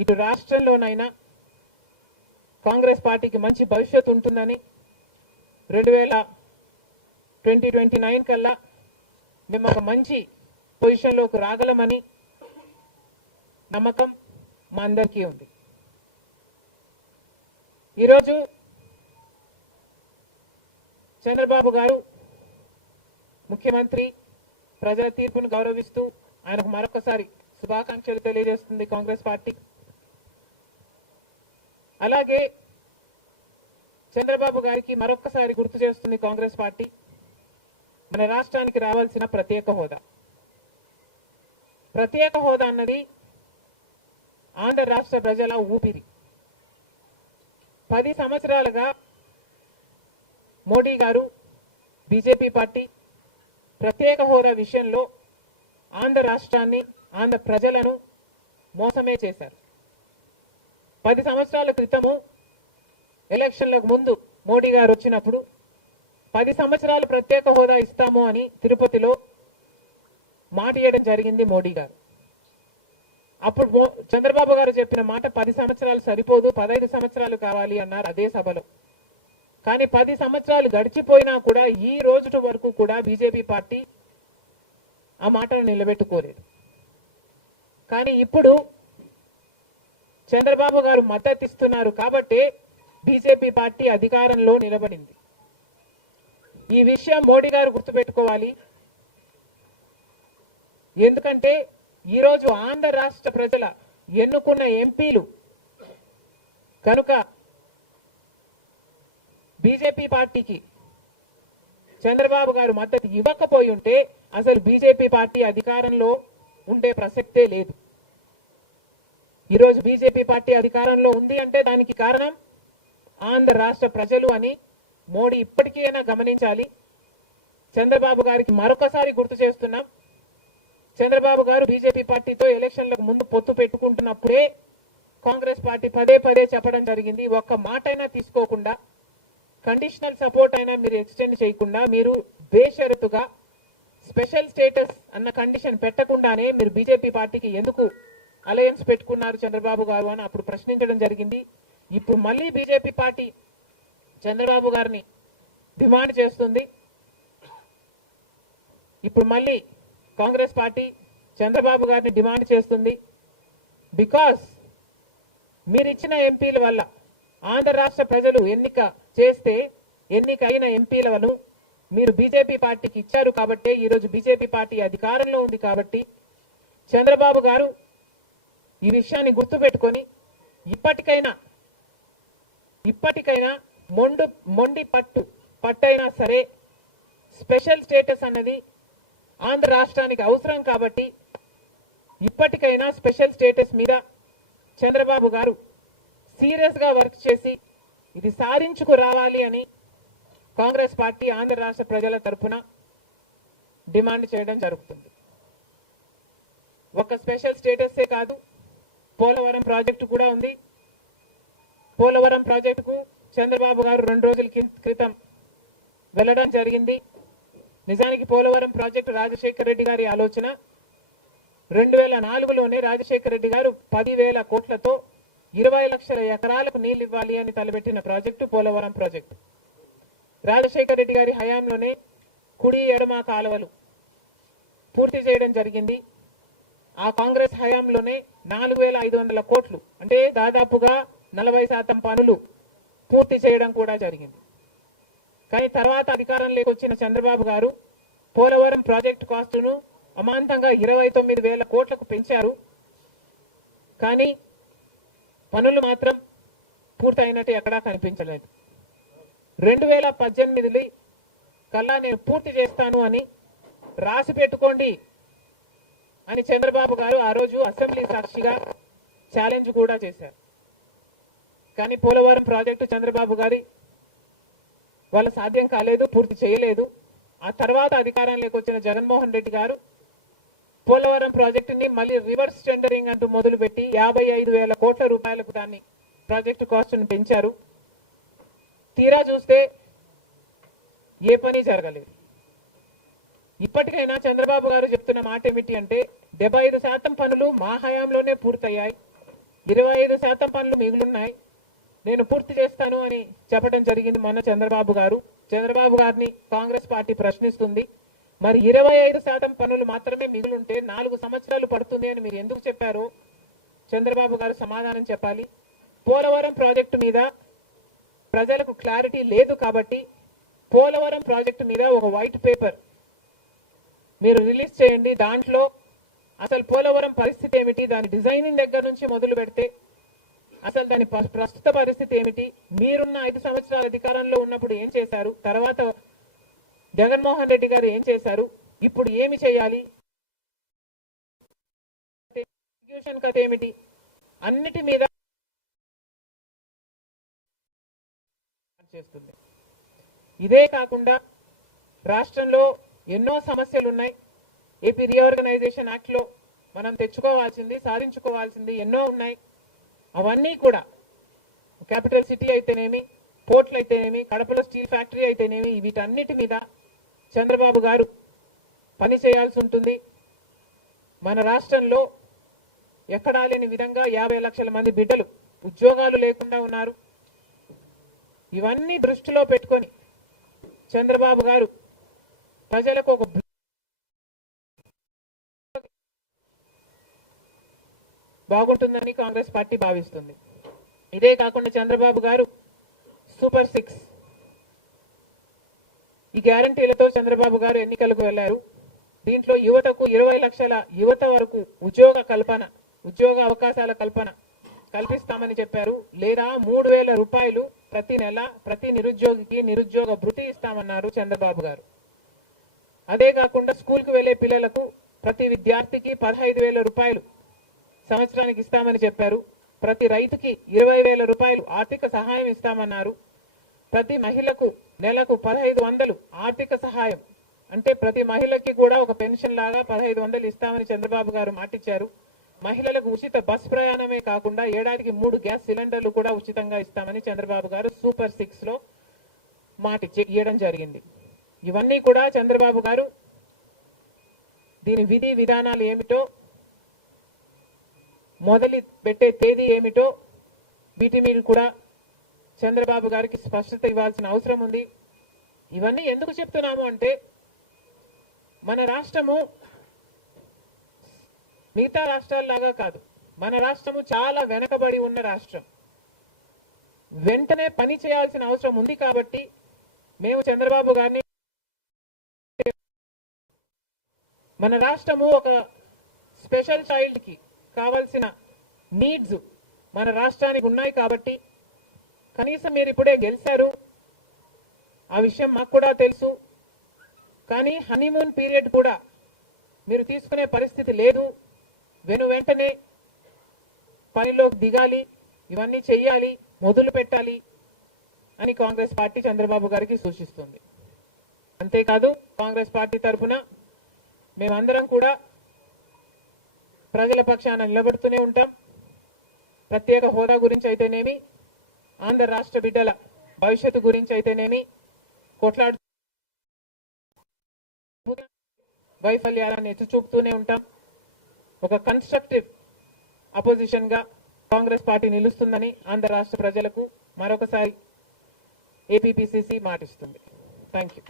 ఇటు రాష్ట్రంలోనైనా కాంగ్రెస్ పార్టీకి మంచి భవిష్యత్తు ఉంటుందని 2029 కల్లా మేము ఒక మంచి పొజిషన్లోకి రాగలమని నమ్మకం మా అందరికీ ఉంది. ఈరోజు చంద్రబాబు గారు ముఖ్యమంత్రి ప్రజల తీర్పును గౌరవిస్తూ ఆయనకు మరొకసారి శుభాకాంక్షలు తెలియజేస్తుంది కాంగ్రెస్ పార్టీ. అలాగే చంద్రబాబు గారికి మరొకసారి గుర్తు చేస్తుంది కాంగ్రెస్ పార్టీ మన రాష్ట్రానికి రావాల్సిన ప్రత్యేక హోదా. ప్రత్యేక హోదా అన్నది ఆంధ్ర రాష్ట్ర ప్రజల ఊపిరి. 10 సంవత్సరాలుగా మోడీ గారు బీజేపీ పార్టీ ప్రత్యేక హోదా విషయంలో ఆంధ్ర రాష్ట్రాన్ని ఆంధ్ర ప్రజలను మోసమే చేశారు. 10 సంవత్సరాల క్రితము ఎలక్షన్లకు ముందు మోడీ గారు వచ్చినప్పుడు 10 సంవత్సరాలు ప్రత్యేక హోదా ఇస్తాము అని తిరుపతిలో మాట ఇవ్వడం జరిగింది మోడీ గారు. అప్పుడు చంద్రబాబు గారు చెప్పిన మాట 10 సంవత్సరాలు సరిపోదు, 15 సంవత్సరాలు కావాలి అన్నారు అదే సభలో. కానీ 10 సంవత్సరాలు గడిచిపోయినా కూడా ఈ రోజు వరకు కూడా బీజేపీ పార్టీ ఆ మాటను నిలబెట్టుకోలేదు. కానీ ఇప్పుడు చంద్రబాబు గారు మద్దతు ఇస్తున్నారు కాబట్టి బీజేపీ పార్టీ అధికారంలో నిలబడింది. ఈ విషయం మోడీ గారు గుర్తుపెట్టుకోవాలి. ఎందుకంటే ఈరోజు ఆంధ్ర రాష్ట్ర ప్రజల ఎన్నుకున్న ఎంపీలు కనుక బీజేపీ పార్టీకి చంద్రబాబు గారు మద్దతు ఇవ్వకపోయి ఉంటే అసలు బీజేపీ పార్టీ అధికారంలో ఉండే ప్రసక్తే లేదు. ఈరోజు బీజేపీ పార్టీ అధికారంలో ఉంది అంటే దానికి కారణం ఆంధ్ర రాష్ట్ర ప్రజలు అని మోడీ ఇప్పటికైనా గమనించాలి. చంద్రబాబు గారికి మరొకసారి గుర్తు చేస్తున్నాం. చంద్రబాబు గారు బీజేపీ పార్టీతో ఎలక్షన్లకు ముందు పొత్తు పెట్టుకుంటున్నప్పుడే కాంగ్రెస్ పార్టీ పదే పదే చెప్పడం జరిగింది, ఒక్క మాట అయినా తీసుకోకుండా, కండిషనల్ సపోర్ట్ అయినా మీరు ఎక్స్టెండ్ చేయకుండా, మీరు బేషరతుగా స్పెషల్ స్టేటస్ అన్న కండిషన్ పెట్టకుండానే మీరు బీజేపీ పార్టీకి ఎందుకు అలయన్స్ పెట్టుకున్నారు చంద్రబాబు గారు అని అప్పుడు ప్రశ్నించడం జరిగింది. ఇప్పుడు మళ్ళీ బీజేపీ పార్టీ చంద్రబాబు గారిని డిమాండ్ చేస్తుంది. ఇప్పుడు మళ్ళీ కాంగ్రెస్ పార్టీ చంద్రబాబు గారిని డిమాండ్ చేస్తుంది. బికాస్ మీరు ఇచ్చిన ఎంపీల వల్ల ఆంధ్ర రాష్ట్ర ప్రజలు ఎన్నికైన ఎంపీలను మీరు బీజేపీ పార్టీకి ఇచ్చారు కాబట్టి ఈరోజు బీజేపీ పార్టీ అధికారంలో ఉంది కాబట్టి చంద్రబాబు గారు ఈ విషయాన్ని గుర్తుపెట్టుకొని ఇప్పటికైనా మొండి పట్టైనా సరే స్పెషల్ స్టేటస్ అన్నది ఆంధ్ర రాష్ట్రానికి అవసరం కాబట్టి ఇప్పటికైనా స్పెషల్ స్టేటస్ మీద చంద్రబాబు గారు సీరియస్ గా వర్క్ చేసి ఇది సాధించుకు రావాలి అని కాంగ్రెస్ పార్టీ ఆంధ్ర రాష్ట్ర ప్రజల తరఫున డిమాండ్ చేయడం జరుగుతుంది. ఒక స్పెషల్ స్టేటసే కాదు, పోలవరం ప్రాజెక్టు కూడా ఉంది. పోలవరం ప్రాజెక్టుకు చంద్రబాబు గారు 2 రోజుల క్రితం వెళ్ళడం జరిగింది. నిజానికి పోలవరం ప్రాజెక్టు రాజశేఖర రెడ్డి గారి ఆలోచన. 2004లోనే రాజశేఖర రెడ్డి గారు 10,000 కోట్లతో 20 లక్షల ఎకరాలకు నీళ్లు ఇవ్వాలి అని తలపెట్టిన ప్రాజెక్టు పోలవరం ప్రాజెక్టు. రాజశేఖర రెడ్డి గారి హయాంలోనే కుడి ఎడమ కాలువలు పూర్తి చేయడం జరిగింది. ఆ కాంగ్రెస్ హయాంలోనే 4,500 కోట్లు అంటే దాదాపుగా 40% పనులు పూర్తి చేయడం కూడా జరిగింది. కానీ తర్వాత అధికారంలోకి వచ్చిన చంద్రబాబు గారు పోలవరం ప్రాజెక్టు కాస్టును అమాంతంగా 29,000 కోట్లకు పెంచారు. కానీ పనులు మాత్రం పూర్తయినట్టు ఎక్కడా కనిపించలేదు. 2018 కల్లా నేను పూర్తి చేస్తాను అని రాసి పెట్టుకోండి అని చంద్రబాబు గారు ఆ రోజు అసెంబ్లీ సాక్షిగా ఛాలెంజ్ కూడా చేశారు. కానీ పోలవరం ప్రాజెక్టు చంద్రబాబు గారి వాళ్ళ సాధ్యం కాలేదు, పూర్తి చేయలేదు. ఆ తర్వాత అధికారంలోకి వచ్చిన జగన్మోహన్ రెడ్డి గారు పోలవరం ప్రాజెక్టుని మళ్ళీ రివర్స్ టెండరింగ్ అంటూ మొదలుపెట్టి 55,000 కోట్ల రూపాయలకు దాన్ని ప్రాజెక్టు కాస్ట్ను పెంచారు. తీరా చూస్తే ఏ పని జరగలేదు. ఇప్పటికైనా చంద్రబాబు గారు చెప్తున్న మాట ఏమిటి అంటే 75% పనులు మా హయాంలోనే పూర్తయ్యాయి, 25% పనులు మిగులున్నాయి, నేను పూర్తి చేస్తాను అని చెప్పడం జరిగింది మొన్న చంద్రబాబు గారు. చంద్రబాబు గారిని కాంగ్రెస్ పార్టీ ప్రశ్నిస్తుంది, మరి 25% పనులు మాత్రమే మిగులుంటే 4 సంవత్సరాలు పడుతుంది అని మీరు ఎందుకు చెప్పారో చంద్రబాబు గారు సమాధానం చెప్పాలి. పోలవరం ప్రాజెక్టు మీద ప్రజలకు క్లారిటీ లేదు కాబట్టి పోలవరం ప్రాజెక్టు మీద ఒక వైట్ పేపర్ మీరు రిలీజ్ చేయండి. దాంట్లో అసలు పోలవరం పరిస్థితి ఏమిటి, దాని డిజైనింగ్ దగ్గర నుంచి మొదలు పెడితే అసలు దాని ప్రస్తుత పరిస్థితి ఏమిటి, మీరున్న 5 సంవత్సరాల అధికారంలో ఉన్నప్పుడు ఏం చేశారు, తర్వాత జగన్మోహన్ రెడ్డి గారు ఏం చేశారు, ఇప్పుడు ఏమి చేయాలి, ఎగ్జిక్యూషన్ కథ ఏమిటి, అన్నిటి మీద చేస్తుంది. ఇదే కాకుండా రాష్ట్రంలో ఎన్నో సమస్యలు ఉన్నాయి. ఏపీ రీఆర్గనైజేషన్ యాక్ట్ లో మనం తెచ్చుకోవాల్సింది, సాధించుకోవాల్సింది ఎన్నో ఉన్నాయి. అవన్నీ కూడా క్యాపిటల్ సిటీ అయితేనేమి, పోర్ట్లు అయితేనేమి, కడపలో స్టీల్ ఫ్యాక్టరీ అయితేనేమి, వీటన్నిటి మీద చంద్రబాబు గారు పని చేయాల్సి ఉంటుంది. మన రాష్ట్రంలో ఎక్కడా లేని విధంగా 50 లక్షల మంది బిడ్డలు ఉద్యోగాలు లేకుండా ఉన్నారు. ఇవన్నీ దృష్టిలో పెట్టుకొని చంద్రబాబు గారు ప్రజలకు ఒక బాగుంటుందని కాంగ్రెస్ పార్టీ భావిస్తుంది. ఇదే కాకుండా చంద్రబాబు గారు సూపర్ 6 ఈ గ్యారంటీలతో చంద్రబాబు గారు ఎన్నికలకు వెళ్లారు. దీంట్లో యువతకు 20 లక్షల యువత వరకు ఉద్యోగ అవకాశాల కల్పన కల్పిస్తామని చెప్పారు. లేదా 3,000 రూపాయలు ప్రతి నెల ప్రతి నిరుద్యోగికి నిరుద్యోగ భృతి ఇస్తామన్నారు చంద్రబాబు గారు. అదే కాకుండా స్కూల్కు వెళ్లే పిల్లలకు ప్రతి విద్యార్థికి 15,000 రూపాయలు సంవత్సరానికి ఇస్తామని చెప్పారు. ప్రతి రైతుకి 20,000 రూపాయలు ఆర్థిక సహాయం ఇస్తామన్నారు. ప్రతి మహిళకు నెలకు 1,500 ఆర్థిక సహాయం, అంటే ప్రతి మహిళకి కూడా ఒక పెన్షన్ లాగా 1,500 ఇస్తామని చంద్రబాబు గారు మాటిచ్చారు. మహిళలకు ఉచిత బస్ ప్రయాణమే కాకుండా ఏడాదికి 3 గ్యాస్ సిలిండర్లు కూడా ఉచితంగా ఇస్తామని చంద్రబాబు గారు సూపర్ 6 లో ఇవ్వడం జరిగింది. ఇవన్నీ కూడా చంద్రబాబు గారు దీని విధి విధానాలు ఏమిటో, మొదలు పెట్టే తేదీ ఏమిటో వీటి మీద కూడా చంద్రబాబు గారికి స్పష్టత ఇవ్వాల్సిన అవసరం ఉంది. ఇవన్నీ ఎందుకు చెప్తున్నాము అంటే మన రాష్ట్రము మిగతా రాష్ట్రాల్లాగా కాదు. మన రాష్ట్రము చాలా వెనకబడి ఉన్న రాష్ట్రం. వెంటనే పని చేయాల్సిన అవసరం ఉంది కాబట్టి మేము చంద్రబాబు గారిని, మన రాష్ట్రము ఒక స్పెషల్ చైల్డ్ కి కావాల్సిన నీడ్స్ మన రాష్ట్రానికి ఉన్నాయి కాబట్టి కనీసం మీరు ఇప్పుడే గెలిచారు, ఆ విషయం మాకు కూడా తెలుసు. కానీ హనీమూన్ పీరియడ్ కూడా మీరు తీసుకునే పరిస్థితి లేదు. వెంటనే పనిలోకి దిగాలి, ఇవన్నీ చెయ్యాలి, మొదలు పెట్టాలి అని కాంగ్రెస్ పార్టీ చంద్రబాబు గారికి సూచిస్తుంది. అంతేకాదు కాంగ్రెస్ పార్టీ తరఫున మేమందరం కూడా ప్రజల పక్షాన నిలబడుతూనే ఉంటాం. ప్రత్యేక హోదా గురించి అయితేనేమి, ఆంధ్ర రాష్ట్ర బిడ్డల భవిష్యత్తు గురించి అయితేనేమి కొట్లాడు వైఫల్యాలను ఎత్తి చూపుతూనే ఉంటాం. ఒక కన్స్ట్రక్టివ్ అపోజిషన్ గా కాంగ్రెస్ పార్టీ నిలుస్తుందని ఆంధ్ర రాష్ట్ర ప్రజలకు మరొకసారి ఏపీపీసీసీ మాటిస్తుంది. Thank you.